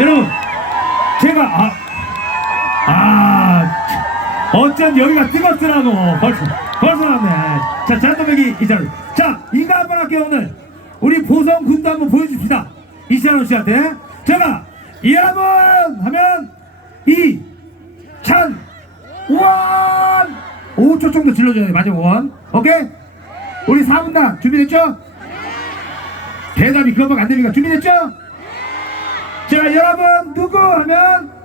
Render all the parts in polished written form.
여러분 제가 어쩐 여기가 뜨겁더라고. 벌써 나왔네. 자, 잔도배기 이찬원. 자, 이거 한번 할게요. 오늘 우리 보성군도 한번 보여줍시다. 이찬원 씨한테. 제가 여러분 하면 이찬원 5초 정도 질러줘야 돼. 마지막 원. 오케이? 우리 4분당 준비됐죠? 대답이 그거밖에 안 됩니까? 준비됐죠? 자, 여러분 누구 하면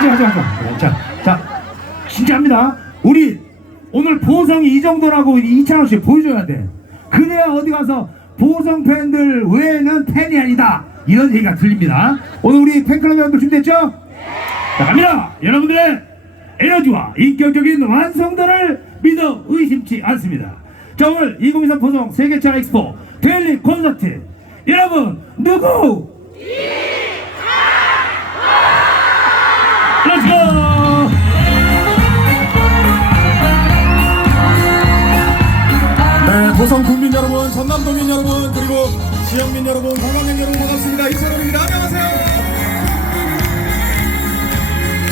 하자. 자, 진짜 합니다. 우리 오늘 보성이 이 정도라고 이찬원 씨 보여줘야 돼. 그래야 어디 가서 보성 팬들 외에는 팬이 아니다 이런 얘기가 들립니다. 오늘 우리 팬클럽 여러분들 준비됐죠? 자, 갑니다. 여러분들의 에너지와 인격적인 완성도를 믿어 의심치 않습니다. 자, 오늘 2023 보성 세계차 엑스포 데일리 콘서트 여러분 누구? 렛츠고! 네, 보성 국민 여러분, 전남도민 여러분, 그리고 지역민 여러분, 관광객 여러분 반갑습니다. 이찬원입니다. 안녕하세요.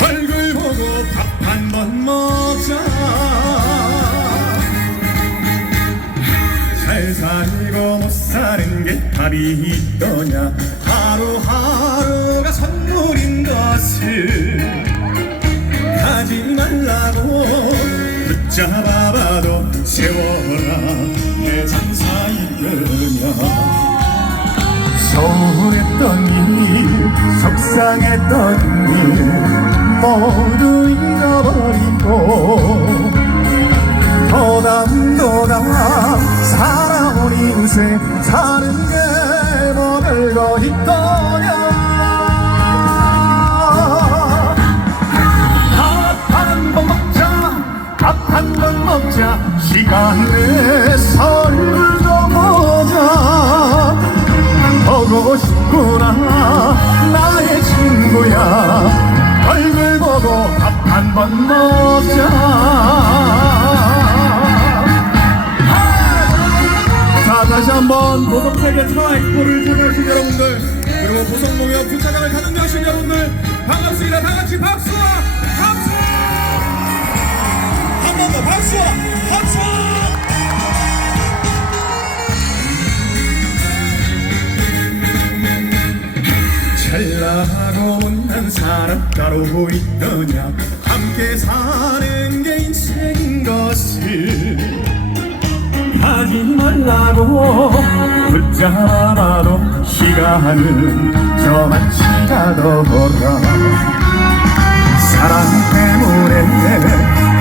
얼굴 보고 밥 한 번 먹자. 잘 살고 못 사는 게 답이 있더냐. 하루하루가 선물인 것을 하지 말라고 붙잡아봐도 세워라 내 장사이더냐. 서운했던 일 속상했던 일 모두 잃어버리고 도담도담 살아온 인생 사는 게 뭐 별거 있더냐. 밥 한 번 먹자. 시간 내서 얼굴도 보자. 보고 싶구나 나의 친구야. 얼굴 보고 밥 한 번 먹자. 자, 다시 한번 보성세계 차엑스포를 참여하신 여러분들, 그리고 보성농협 주차장을 가동하신 여러분들 반갑습니다. 다같이 박수와 박수! 한 번 더 박수와 박수! 잘나고 못난 사람 따로 있더냐. 함께 사는 게 인생인 것을 하지 말라고 붙잡아도 시간은 저만치 가더라. 사랑 때문에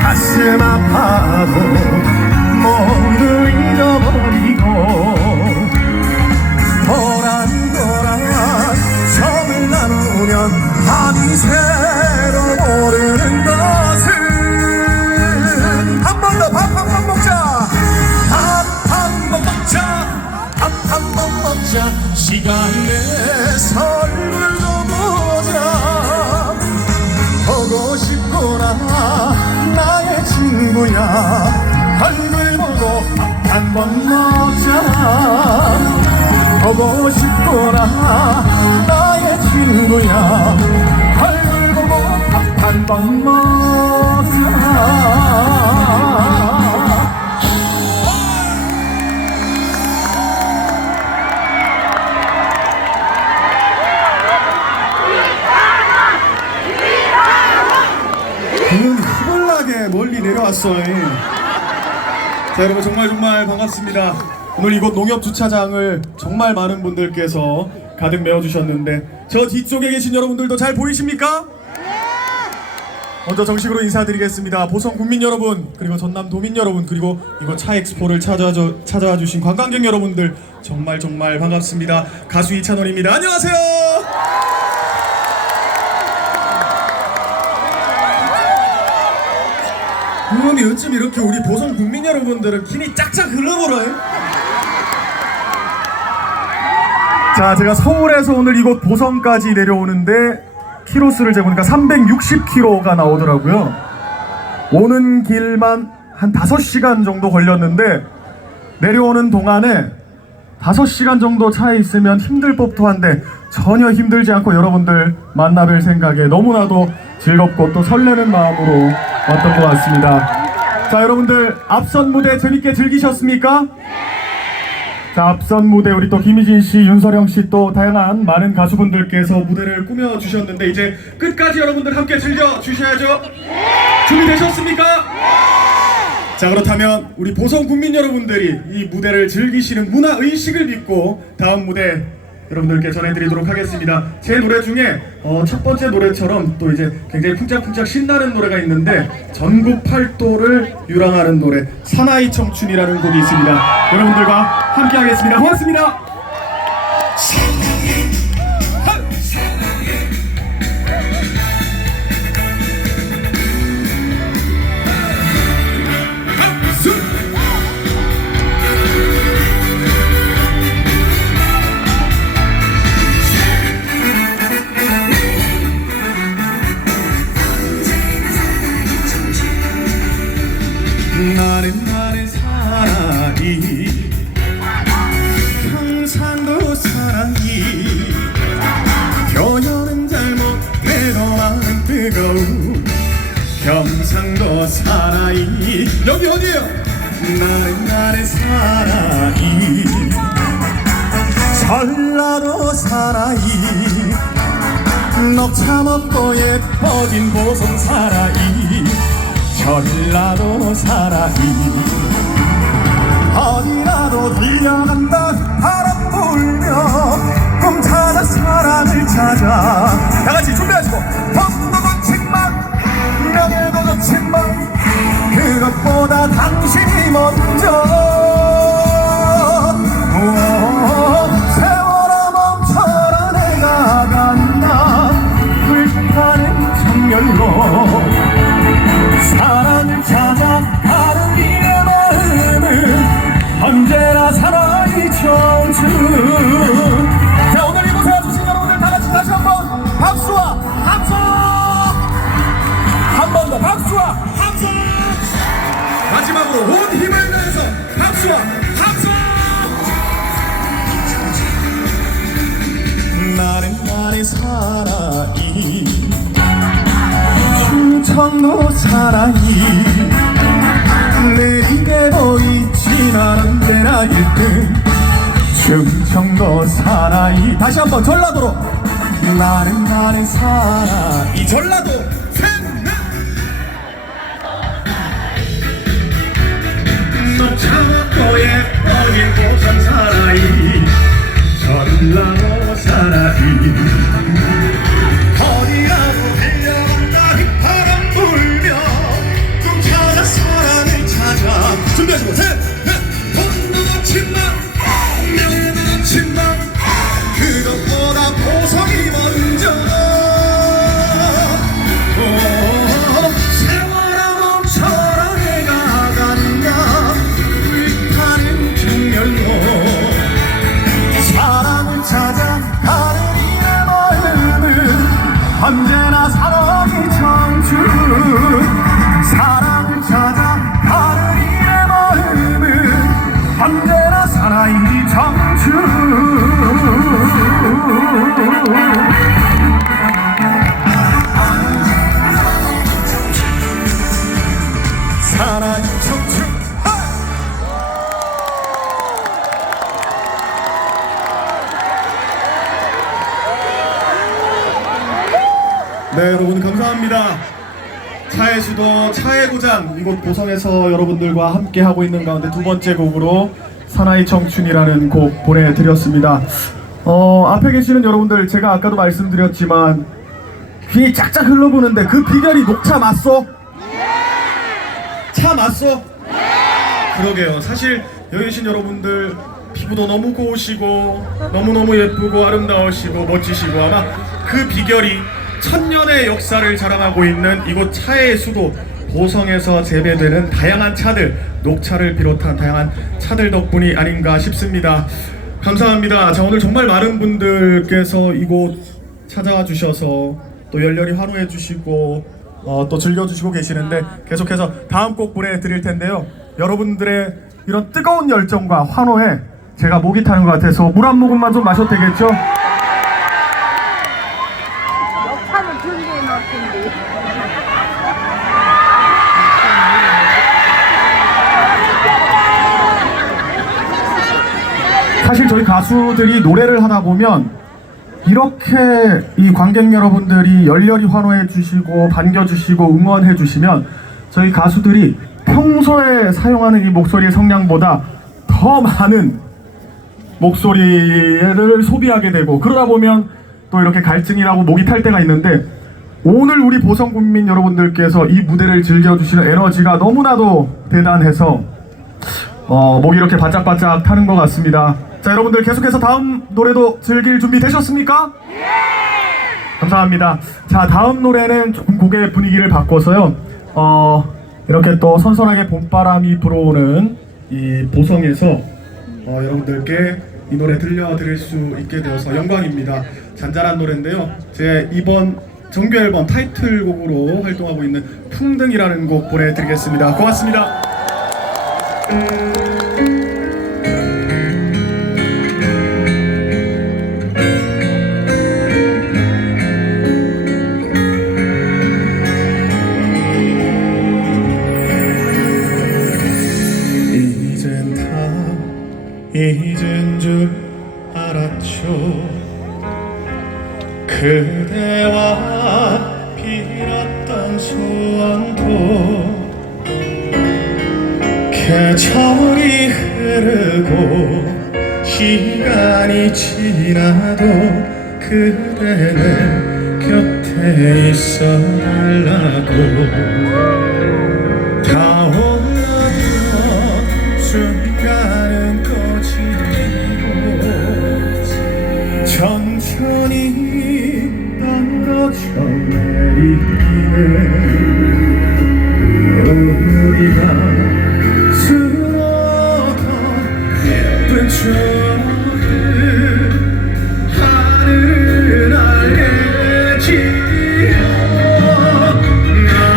가슴 아파도 모두 잃어버리고 도란도란 정을 나누면 밤이 새로 오르는 것을. 한 번 더 밥 한 번 먹자. 밥 한 번 먹자. 밥 한 번 먹자. 시간 내서 얼굴도 보자. 보고 싶구나 나의 친구야. 얼굴 보고 밥 한 번 먹자. 보고 싶구나 나의 친구야. 얼굴 보고 밥 한 번 먹자. 희벌나게 멀리 내려왔어요. 자, 여러분 정말 반갑습니다. 오늘 이곳 농협주차장을 정말 많은 분들께서 가득 메워주셨는데 저 뒤쪽에 계신 여러분들도 잘 보이십니까? 먼저 정식으로 인사드리겠습니다. 보성 국민 여러분, 그리고 전남 도민 여러분, 그리고 이곳 차엑스포를 찾아와 주신 관광객 여러분들 정말 반갑습니다. 가수 이찬원입니다. 안녕하세요. 그럼 요즘 이렇게 우리 보성 국민 여러분들은 기니 짝짝 흘러버려요. 자, 제가 서울에서 오늘 이곳 보성까지 내려오는데 키로수를 재보니까 360km가 나오더라고요. 오는 길만 한 5시간 정도 걸렸는데 내려오는 동안에 5시간 정도 차에 있으면 힘들 법도 한데 전혀 힘들지 않고 여러분들 만나뵐 생각에 너무나도 즐겁고 또 설레는 마음으로 왔던 것 같습니다. 자, 여러분들 앞선 무대 재밌게 즐기셨습니까? 자, 앞선 무대 우리 또 김희진 씨, 윤서령 씨 또 다양한 많은 가수분들께서 무대를 꾸며 주셨는데 이제 끝까지 여러분들 함께 즐겨 주셔야죠. 준비되셨습니까? 자, 그렇다면 우리 보성 국민 여러분들이 이 무대를 즐기시는 문화 의식을 믿고 다음 무대 여러분들께 전해드리도록 하겠습니다. 제 노래 중에 첫 번째 노래처럼 또 이제 굉장히 쿵짝쿵짝 신나는 노래가 있는데 전국 팔도를 유랑하는 노래 사나이 청춘이라는 곡이 있습니다. 여러분들과 함께 하겠습니다. 고맙습니다. 나는 사랑이 평상도 사랑이 표현은 잘못해도 마음 뜨거운 경상도 사랑이 여기 어디에요? 나는 사랑이 전라도 사랑이 녹차 먹고 예뻐진 보성 사랑이 전라도 사랑이 어디라도 들려간다 바람 불며 꿈 찾아 사랑을 찾아 다같이 준비하시고 돈도 좋지만 명예도 좋지만 그것보다 당신이 먼저 세월아 멈춰라 내가 간다 불타는 정열로 사랑을 찾아가는 이의 마음은 언제나 사랑이 청춘. 자, 오늘 이곳에 와주신 여러분들 다같이 다시 한번 박수와 함성 한 번 더 박수와 함성 마지막으로 온 힘을 다해서 박수와 함성 나는 사랑이 충청도 사랑이 내리게도 있지만 언제나 1등 충청도 사랑이 다시 한번 전라도로 나는 사랑이 전라도 셋넷 녹차먹고 예뻐진 보성 사랑이 전라도 사랑이 어디라도 달려간다 휘파람 불며 꿈 찾아 사랑을 찾아 준비하시고 셋넷 돈도 좋지만 명예도 좋지만 그것보다 보성이 먼저 세월아 멈춰라 내가 간다 불타는 정열로 사랑을 찾아 가는 이의 마음은 언제나 사랑이 청춘 사랑을 찾아 가는 이의 마음은 언제나 사랑이 청춘 사랑이 청춘 네, 여러분 감사합니다. 차의 수도 차의 고장 이곳 보성에서 여러분들과 함께 하고 있는 가운데 두 번째 곡으로 사나이 청춘이라는 곡 보내드렸습니다. 앞에 계시는 여러분들 제가 아까도 말씀드렸지만 귀에 짝짝 흘러보는데 그 비결이 녹차 맞소? 차 맞소? 그러게요. 사실 여기 계신 여러분들 피부도 너무 고우시고 너무너무 예쁘고 아름다우시고 멋지시고 아마 그 비결이 천년의 역사를 자랑하고 있는 이곳 차의 수도 보성에서 재배되는 다양한 차들, 녹차를 비롯한 다양한 차들 덕분이 아닌가 싶습니다. 감사합니다. 자, 오늘 정말 많은 분들께서 이곳 찾아와 주셔서 또 열렬히 환호해 주시고 또 즐겨주시고 계시는데 계속해서 다음 곡 보내드릴 텐데요. 여러분들의 이런 뜨거운 열정과 환호에 제가 목이 타는 것 같아서 물 한 모금만 좀 마셔도 되겠죠? 역사는 들리는 어떤데. 사실 저희 가수들이 노래를 하다 보면 이렇게 이 관객 여러분들이 열렬히 환호해 주시고 반겨주시고 응원해 주시면 저희 가수들이 평소에 사용하는 이 목소리의 성량보다 더 많은 목소리를 소비하게 되고, 그러다 보면 또 이렇게 갈증이라고 목이 탈 때가 있는데, 오늘 우리 보성 국민 여러분들께서 이 무대를 즐겨주시는 에너지가 너무나도 대단해서 목이 이렇게 바짝바짝 타는 것 같습니다. 자, 여러분들 계속해서 다음 노래도 즐길 준비 되셨습니까? 네! 감사합니다. 자, 다음 노래는 조금 곡의 분위기를 바꿔서요, 이렇게 또 선선하게 봄바람이 불어오는 이 보성에서 여러분들께 이 노래 들려드릴 수 있게 되어서 영광입니다. 잔잔한 노래인데요, 제 이번 정규 앨범 타이틀곡으로 활동하고 있는 풍등이라는 곡 보내드리겠습니다. 고맙습니다. 잊은 줄 알았죠. 그대와 빌었던 소원도 계절이 흐르고 시간이 지나도 그대는 곁에 있어 달라고. 타올랐던 순간은 천천히 떨어져 내리네. 우리가 수놓던 예쁜 추억들 하늘을 날개치며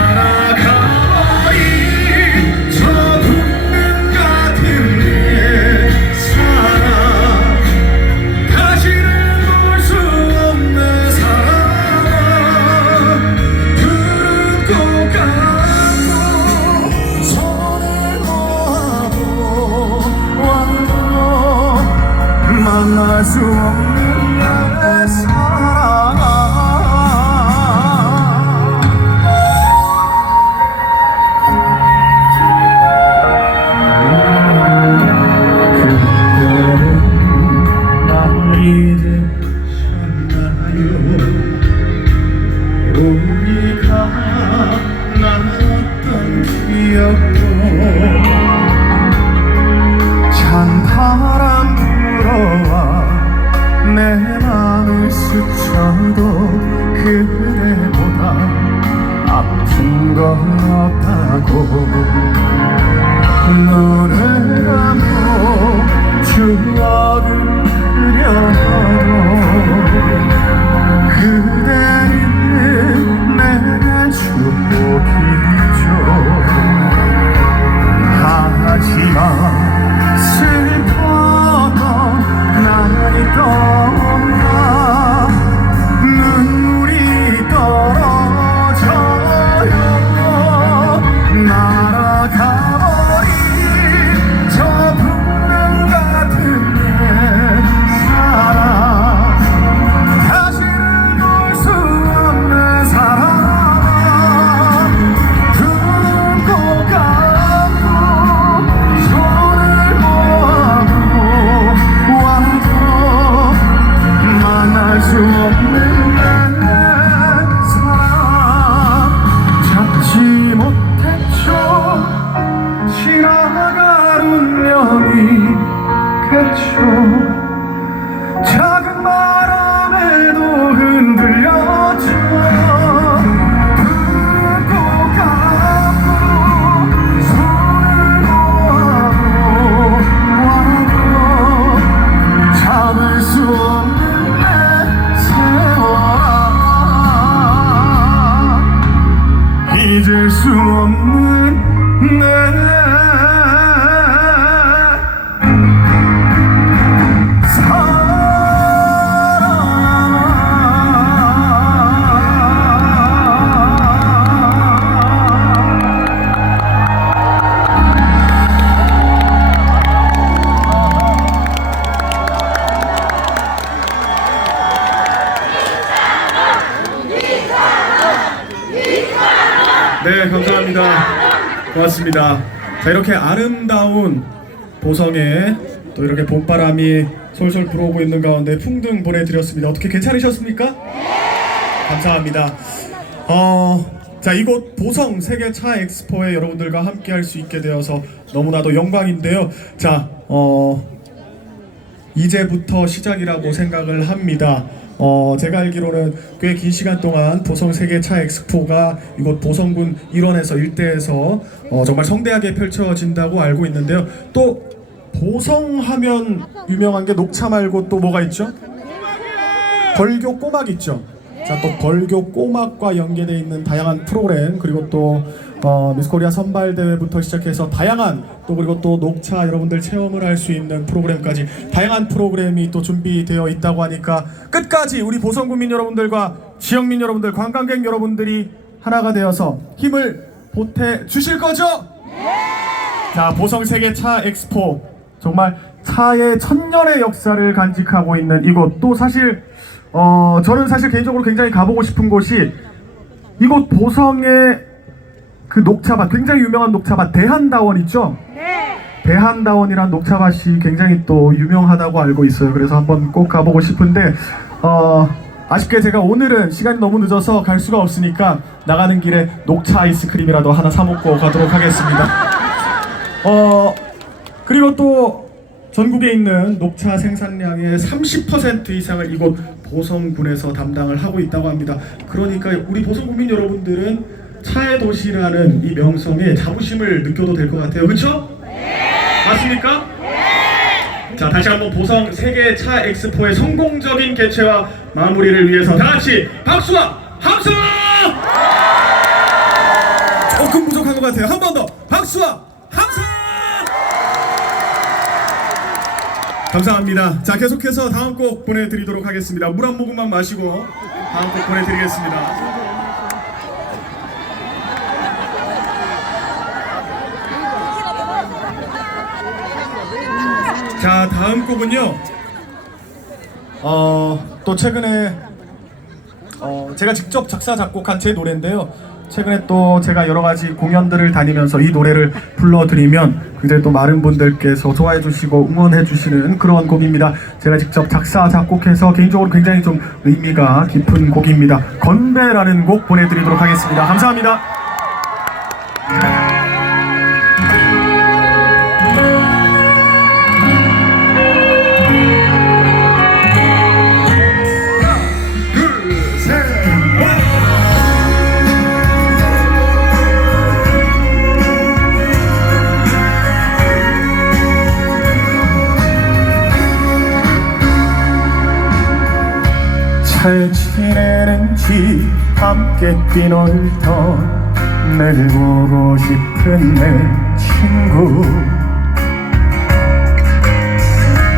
날아가버린 저 풍등 같은 내 사랑, 다시는 만날 수 없는 내 사랑. 그때는 날 잊으셨나요? 우리가 나눴던 기억도 찬바람 내 맘을 스쳐도 그대보다 아픈 건 없다고. 눈을 감고 추억을 그려도 그대는 내겐 축복이죠. 하지만 슬퍼도 날이 떠나 눈물이 떨어져요. 날아가버린 저 풍등 같은 내 사랑, 다시는 볼 수 없는 사랑. 두 눈 꼭 감고 손을 모아도 와도 만날 수 없는 내 사랑. 잡지 못했죠. 지나갈 운명이겠죠. 작은 바람에도 흔들렸죠. 눈 꼭 감고 손을 모아도 와도 잡을 수 없는 내 세월아, 잊을 수 없는 내 고맙습니다. 자, 이렇게 아름다운 보성에 또 이렇게 봄바람이 솔솔 불어오고 있는 가운데 풍등 보내드렸습니다. 어떻게 괜찮으셨습니까? 감사합니다. 자, 이곳 보성 세계차 엑스포에 여러분들과 함께 할 수 있게 되어서 너무나도 영광인데요. 자, 이제부터 시작이라고 생각을 합니다. 제가 알기로는 꽤 긴 시간 동안 보성 세계차 엑스포가 이곳 보성군 일원에서 일대에서 정말 성대하게 펼쳐진다고 알고 있는데요. 또 보성하면 유명한 게 녹차 말고 또 뭐가 있죠? 벌교 꼬막 있죠. 자, 또 벌교 꼬막과 연계되어 있는 다양한 프로그램, 그리고 또 미스코리아 선발대회부터 시작해서 다양한 또 그리고 또 녹차 여러분들 체험을 할 수 있는 프로그램까지 다양한 프로그램이 또 준비되어 있다고 하니까 끝까지 우리 보성군민 여러분들과 지역민 여러분들, 관광객 여러분들이 하나가 되어서 힘을 보태 주실 거죠? 자, 보성 세계 차 엑스포, 정말 차의 천년의 역사를 간직하고 있는 이곳, 또 사실 저는 사실 개인적으로 굉장히 가보고 싶은 곳이 이곳 보성의 그 녹차밭, 굉장히 유명한 녹차밭 대한다원 있죠? 네. 대한다원이란 녹차밭이 굉장히 또 유명하다고 알고 있어요. 그래서 한번 꼭 가보고 싶은데 아쉽게 제가 오늘은 시간이 너무 늦어서 갈 수가 없으니까 나가는 길에 녹차 아이스크림이라도 하나 사 먹고 가도록 하겠습니다. 그리고 또 전국에 있는 녹차 생산량의 30% 이상을 이곳 보성군에서 담당을 하고 있다고 합니다. 그러니까 우리 보성군민 여러분들은 차의 도시라는 이 명성에 자부심을 느껴도 될 것 같아요. 그렇죠? 네. 맞습니까? 네. 자, 다시 한번 보성 세계 차 엑스포의 성공적인 개최와 마무리를 위해서 다 같이 박수와 함성! 조금 부족한 것 같아요. 한 번 더 박수와 함성! 감사합니다. 자, 계속해서 다음 곡 보내드리도록 하겠습니다. 물 한 모금만 마시고 다음 곡 보내드리겠습니다. 자, 다음 곡은요. 또 최근에 제가 직접 작사 작곡한 제 노래인데요. 최근에 또 제가 여러 가지 공연들을 다니면서 이 노래를 불러드리면 굉장히 또 많은 분들께서 좋아해 주시고 응원해 주시는 그런 곡입니다. 제가 직접 작사 작곡해서 개인적으로 굉장히 좀 의미가 깊은 곡입니다. 건배라는 곡 보내드리도록 하겠습니다. 감사합니다. 잘 지내는지 함께 뛰놀던 늘 보고 싶은 내 친구,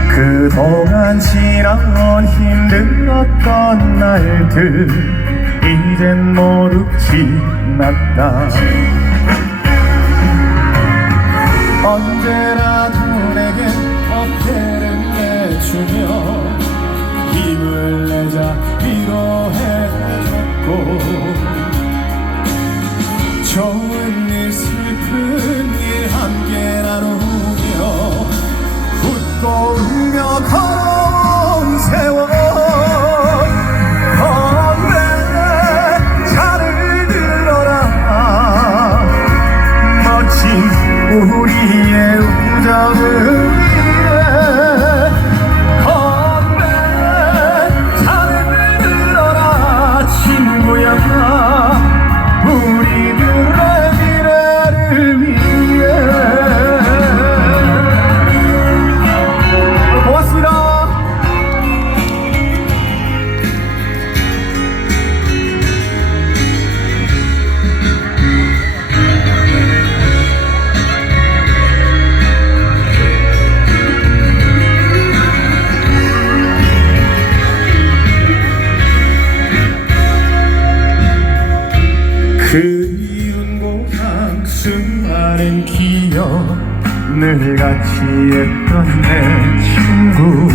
그동안 지나온 힘들었던 날들 이젠 모두 지났다. 언제라도 내게 어깨를 내주며 힘을 내자 위로해줬고, 좋은 일 슬픈 일 함께 나누며 웃고 울며 걸어온 세월. 건배 잔을 들어라, 멋진 우리의 우정을 그리운 고향 수많은 기억 늘 같이 했던 내 친구,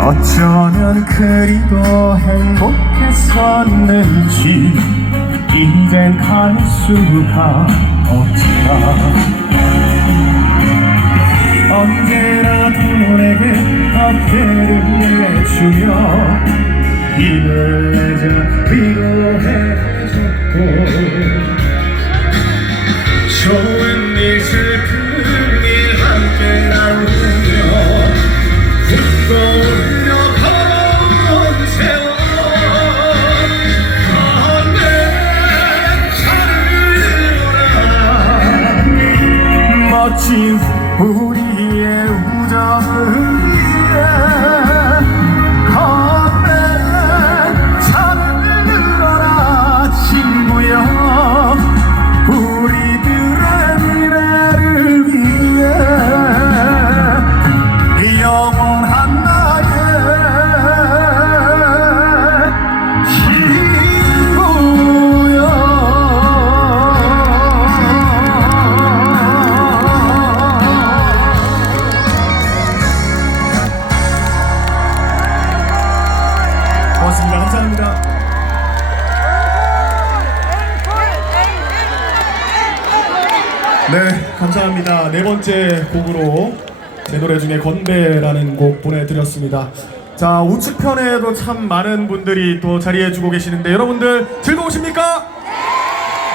어쩌면 그리도 행복했었는지 이젠 갈 수가 없다. 언제나 내게 어깨를 내주며 힘을 내자 위로해줬고 좋은 일 슬픈 일 함께 나누며 웃고 울며 걸어온 세월 건네 차를 이뤄라 멋진 우리의 우정을 위해 건네 차를 이뤄라 친구여 우리들의 미래를 위해 영원한 나의 친구여. 고맙습니다. 감사합니다. 네, 감사합니다. 네 번째 곡으로 제 노래 중에 건배라는 곡 보내드렸습니다. 자, 우측편에도 참 많은 분들이 또 자리해주고 계시는데 여러분들 즐거우십니까?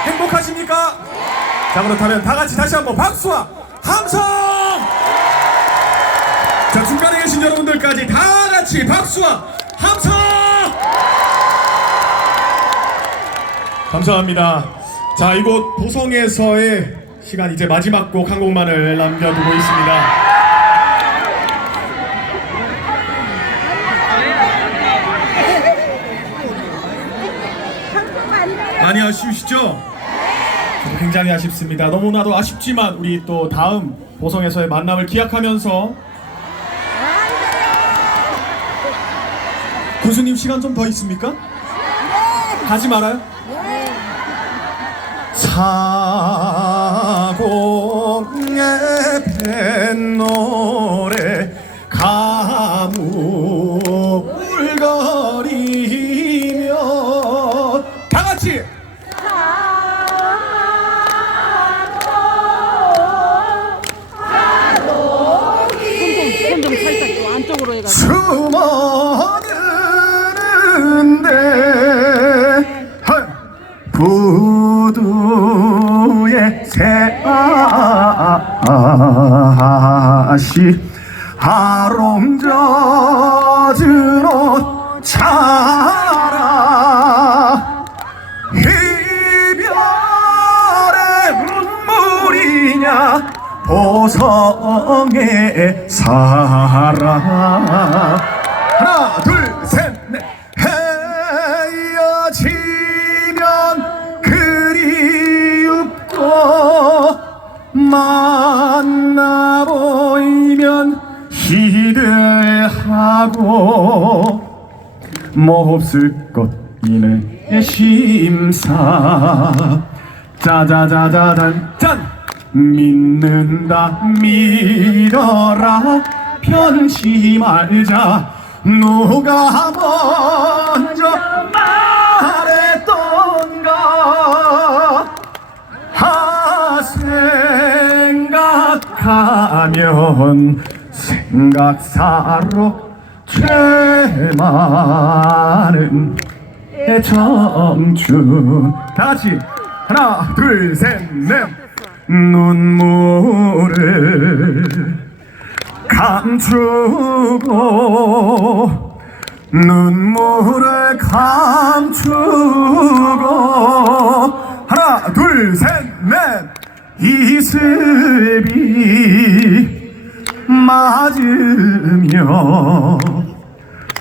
네! 행복하십니까? 네! 자, 그렇다면 다 같이 다시 한번 박수와 함성! 자, 중간에 계신 여러분들까지 다 같이 박수와 함성! 감사합니다. 자, 이곳 보성에서의 시간 이제 마지막 곡 한 곡만을 남겨두고 있습니다. 많이 아쉬우시죠? 저도 굉장히 아쉽습니다. 너무나도 아쉽지만 우리 또 다음 보성에서의 만남을 기약하면서 군수님 시간 좀 더 있습니까? 가지 말아요? 사공의 뱃노래 가물거리며 다같이 손 좀 살짝 안쪽으로 해가지고 숨어드는데 부두의 새아시 아롱젖은 옷 차라 이별의 눈물이냐 보성의 사랑 하나 둘 셋 넷 헤어지면 그리웁고 만나 보이면 기대하고 몹쓸 것이네 심사 짜자자자잔 짠 믿는다 믿어라 편치 말자 누가 먼저 말했던가 생각하면 생각사로 죄 많은 청춘 다같이 하나 둘 셋 넷 눈물을 감추고 눈물을 감추고 하나 둘 셋 넷 이슬비 맞으며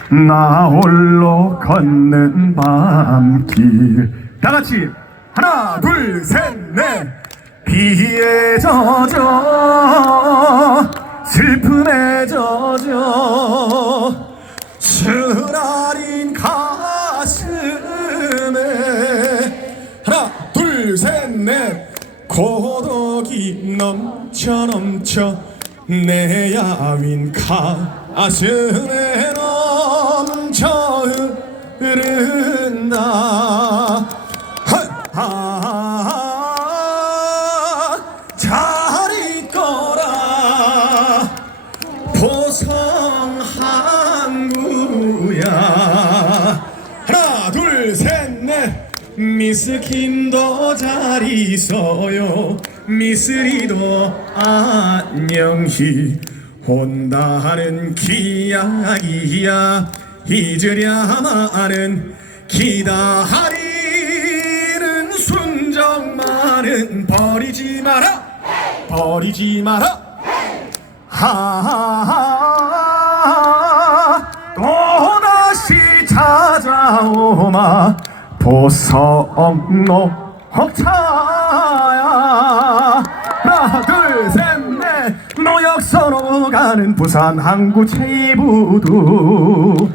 나 홀로 걷는 밤길 다같이 하나 둘 셋 넷 비에 젖어 슬픔에 젖어 쓰라린 가슴에 하나 둘 셋 넷 고독이 넘쳐 내 야윈 가슴에 넘쳐 흐른다 보성 항구야. 하나 둘 셋 넷. 미스킨도 잘 있어요. 미스리도 안녕히 온다는 기약이야. 잊으랴마는 기다리는 순정만은 버리지 마라. 버리지 마라. 하하하 또다시 찾아오마 보성로 옥차야. 하나 둘 셋 넷. 노역서로 가는 부산 항구 체이부두.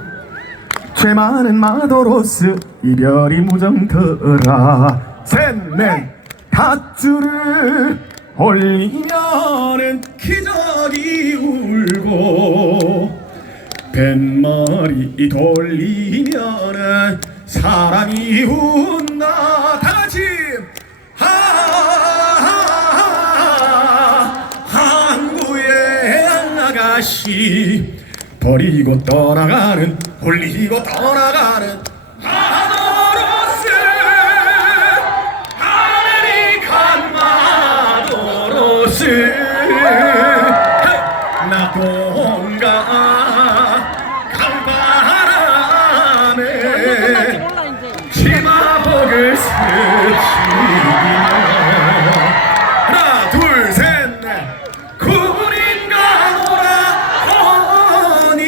죄 많은 마도로스 이별이 무정터라. 셋 넷. 밧줄을 올리면은 기적이 울고 뱃머리 돌리면은 사람이 운다. 다같이 항구의 아가씨 버리고 떠나가는 홀리고 떠나가는 마도로스. 아메리칸 마도로스. 낙동강 강바람에 몰라 이제. 치마복을 스치며 하나 둘 셋 넷. 구린가 오라오니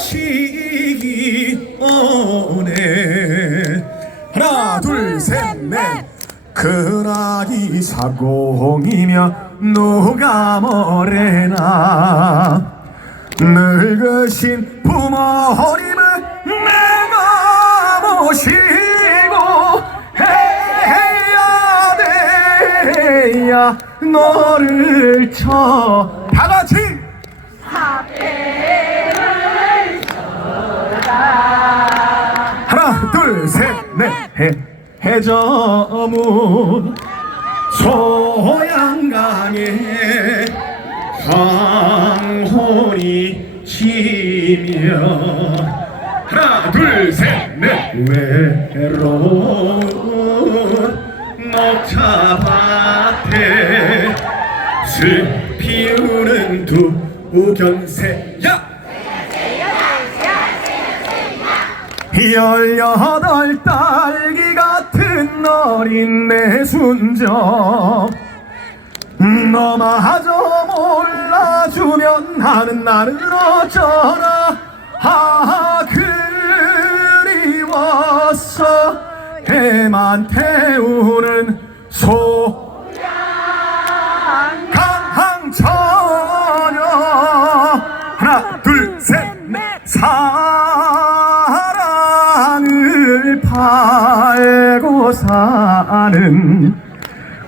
소식이 오네. 하나 둘 셋 넷. 그나기 사공이며 누가 뭐래나. 늙으신 부모님을 내가 모시고 해야 돼야 너를 쳐. 다같이 하나 둘 셋 넷. 해저문 소양강에 황혼이 지며 하나 둘 셋 넷. 외로운 녹차밭에 슬 피우는 두 우견새야. 18 같은 어린 내 순정 너마저 몰라주면 하는 나는 어쩌나. 그리웠어 해만 태우는 소양강항처녀. 하나 둘 셋 넷. 사랑을 팔고 사는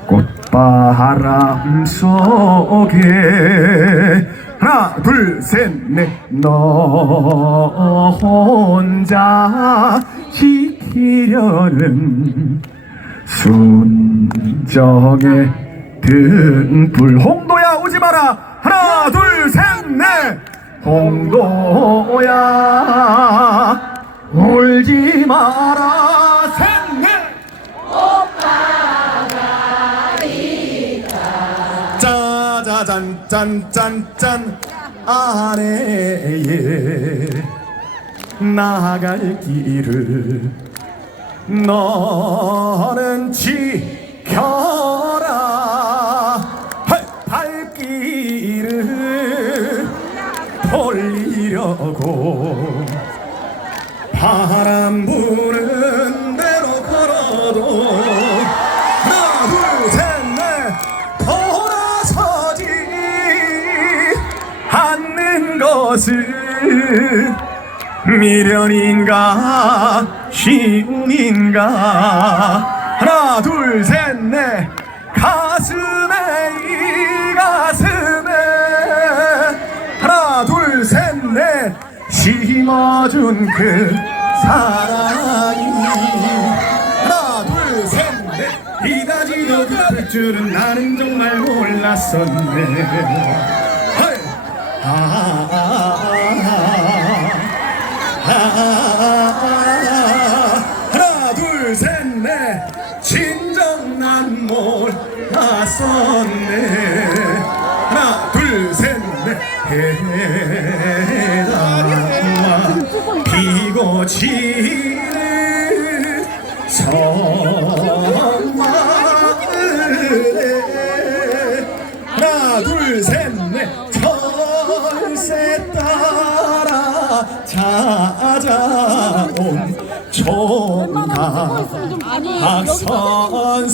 꽃바람 속에 하나 둘 셋 넷. 너 혼자 지키려는 순정의 등불. 홍도야 오지 마라. 하나 둘 셋 넷. 홍도야 울지 마라. 셋 넷. 짜자잔 짠짠짠. 아래에 나갈 길을 너는 지켜라. 발길을 돌리려고 바람 부는 대로 걸어도 하나 둘 셋 넷. 돌아서지 않는 것은 미련인가 쉬움인가. 하나 둘 셋 넷. 가슴에 이 가슴에 하나 둘 셋 넷. 심어준 그 사랑이 하나 둘 셋 넷. 이다지도 급할 줄은 나는 정말 몰라. 나섰네. 하이! 하나 둘 셋 넷 진정 난 몰랐었네. 하나 둘 셋 넷 해가 피고 지는 섬마을에 하나 둘 셋 넷 철새 따라 찾아온 총각 박 선생님.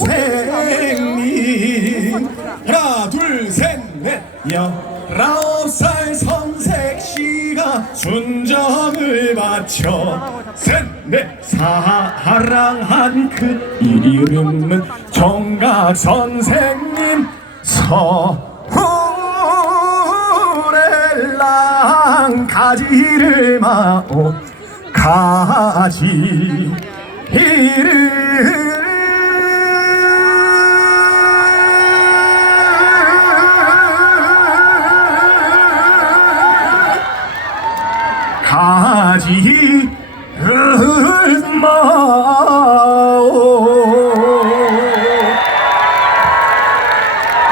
하나 둘 셋 넷 19살 선색씨가 순정을 바쳐 셋넷 사랑한 그 이름은 총각 선생님. 서울에랑 가지를 마오 가지를 가지를 마오.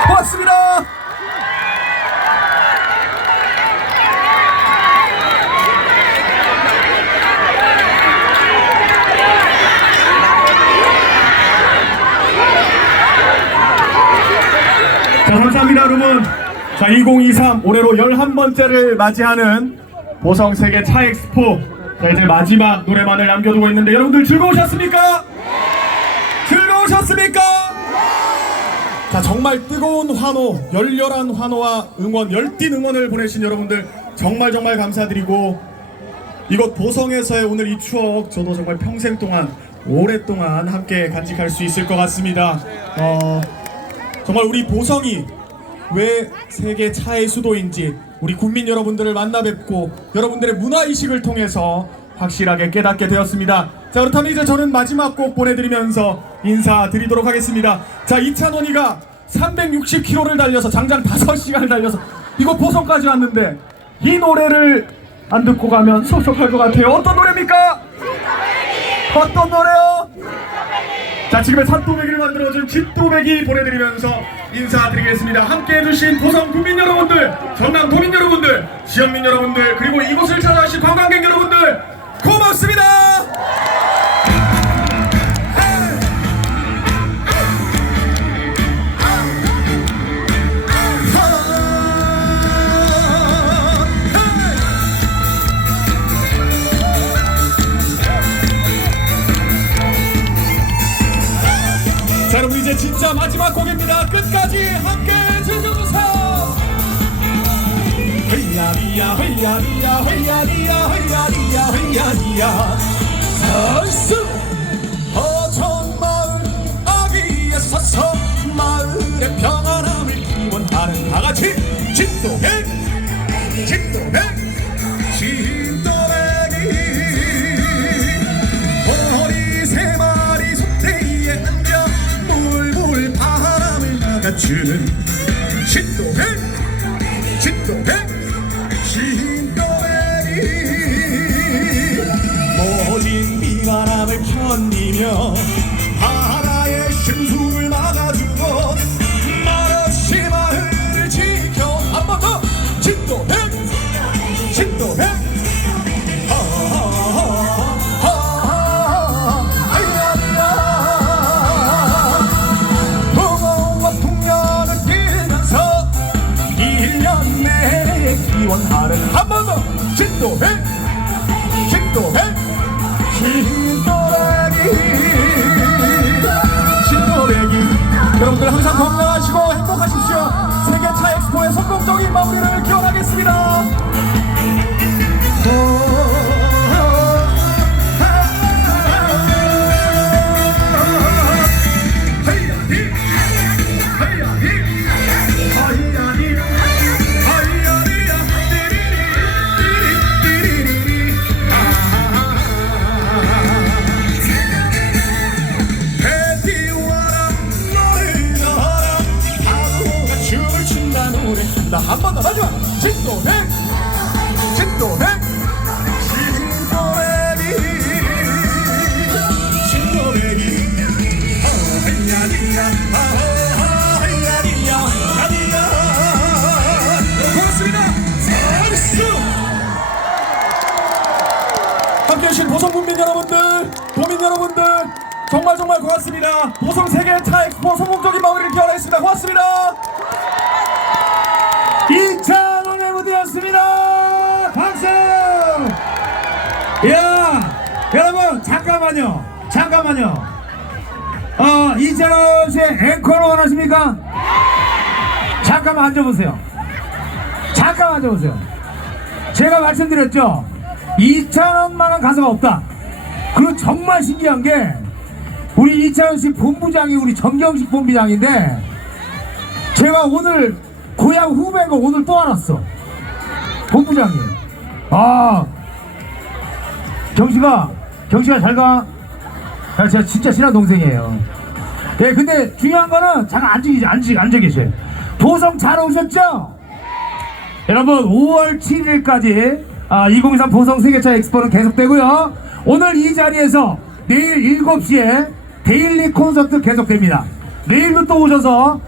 고맙습니다. 자, 감사합니다 여러분. 자, 2023 올해로 11번째를 맞이하는 보성 세계 차 엑스포. 자, 이제 마지막 노래만을 남겨두고 있는데 여러분들 즐거우셨습니까? 즐거우셨습니까? 자, 정말 뜨거운 환호, 열렬한 환호와 응원, 열띤 응원을 보내신 여러분들 정말 감사드리고, 이곳 보성에서의 오늘 이 추억 저도 정말 평생 동안 오랫동안 함께 간직할 수 있을 것 같습니다. 정말 우리 보성이 왜 세계 차의 수도인지 우리 국민 여러분들을 만나 뵙고 여러분들의 문화의식을 통해서 확실하게 깨닫게 되었습니다. 자, 그렇다면 이제 저는 마지막 곡 보내드리면서 인사드리도록 하겠습니다. 자, 이찬원이가 360km를 달려서 장장 5시간을 달려서 이곳 보성까지 왔는데 이 노래를 안 듣고 가면 섭섭할 것 같아요. 어떤 노래입니까? 어떤 노래요? 자, 지금의 산도배기를 만들어준 진도배기 보내드리면서 인사드리겠습니다. 함께 해주신 보성 국민 여러분들, 전남 도민 여러분들, 지역민 여러분들, 그리고 이곳을 찾아주신 관광객 여러분들 고맙습니다. 자, 여러분 이제 진짜 마지막 곡입니다. 끝까지 함께 즐겨주세요. 휘야리야 휘야리야 휘야리야 휘야리야 휘야리야 선수 어촌마을 아기에 서서 마을의 평안함을 기원하는 다같이 진도백 진도백 진도백이 머리 세 마리 속대에 앉아 물물 바람을 막아주는 진도백 진도백 진도백이 모진 비바람을 견디며 바다의 심수를 막아주고 말없이 마을을 지켜 한 번 더 진도백 진도백 부모와 풍년을 뛰면서 1년 내내 기원하는 한 번 더 진도백 진도백 진도백이 여러분들 항상 건강하시고 행복하십시오. 세계차 엑스포의 성공적인 마무리를 기원하겠습니다. 춤을 우리 한 번 더 마지막 진도백 진도백 진도백이 고맙습니다. 함께해 주신 보성군민 여러분들, 도민 여러분들 정말 고맙습니다. 보성 세계 차 엑스포 성공적인 마무리를 기원하겠습니다. 고맙습니다. 2,000원의 무대였습니다. 박수! 야, 여러분 잠깐만요. 2,000원 씨의 앵커를 원하십니까? 잠깐만 앉아보세요. 제가 말씀드렸죠. 2,000원만한 가사가 없다. 그리고 정말 신기한 게 우리 2,000원 씨 본부장이 우리 정경식 본부장인데 제가 오늘 고향 후배인 거 오늘 또 알았어. 본부장이. 경식아 잘 가. 제가 진짜 친한 동생이에요. 예, 근데 중요한 거는 잠깐 앉아 계세요. 보성 잘 오셨죠? 여러분 5월 7일까지 2023 보성 세계차 엑스포는 계속되고요. 오늘 이 자리에서 내일 7시에 데일리 콘서트 계속됩니다. 내일도 또 오셔서